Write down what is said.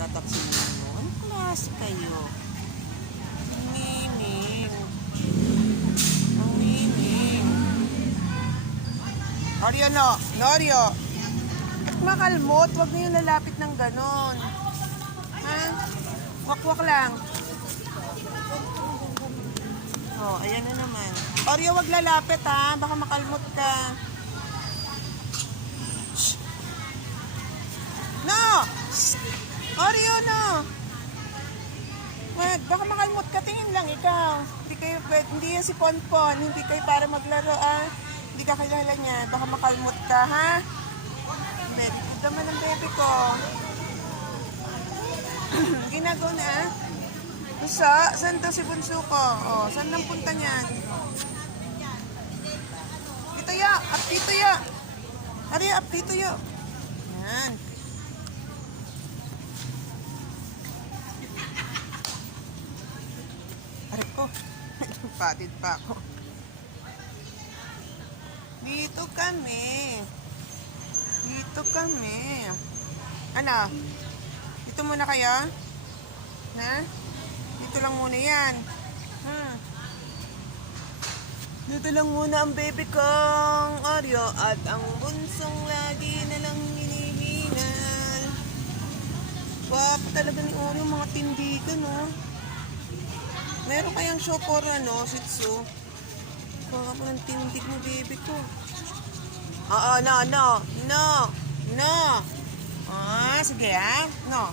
Dadaksinin mo. Anong klase kayo? Ang mining. Ang mining. Oreo no. Norio. Makalmot. Huwag na yung lalapit ng ganon. Ha? Wakwak lang. Oh, ayan na naman. Oreo, wag lalapit ha. Baka makalmot ka. Wag, baka makalmot ka. Tingin lang ikaw. Hindi kayo. Hindi yan si Ponpon. Hindi kayo para maglaro ah. Hindi ka kilala niya. Baka makalmot ka, ha? Baby, naman ang baby ko. Ginagawa na ah. Sa, saan daw si Bunso ko? Oh, saan nang punta niyan? Dito ya, up dito ya. Ari, up dito ya. Yan. Ari ko. Patid pa ako. Dito kami. Dito kami. Ano? Dito muna kayo? Ha? Dito lang muna yan. Ha? Dito lang muna ang baby kong Oreo at ang bunsong lagi na lang hinihingal. Guwapo talaga ni Oreo, mga tindigan, no? Meron kayang show ano, Shih Tzu? Guwapo ng tindig ni baby ko. Oo, no, no, no, no. Ah, sige ah. No.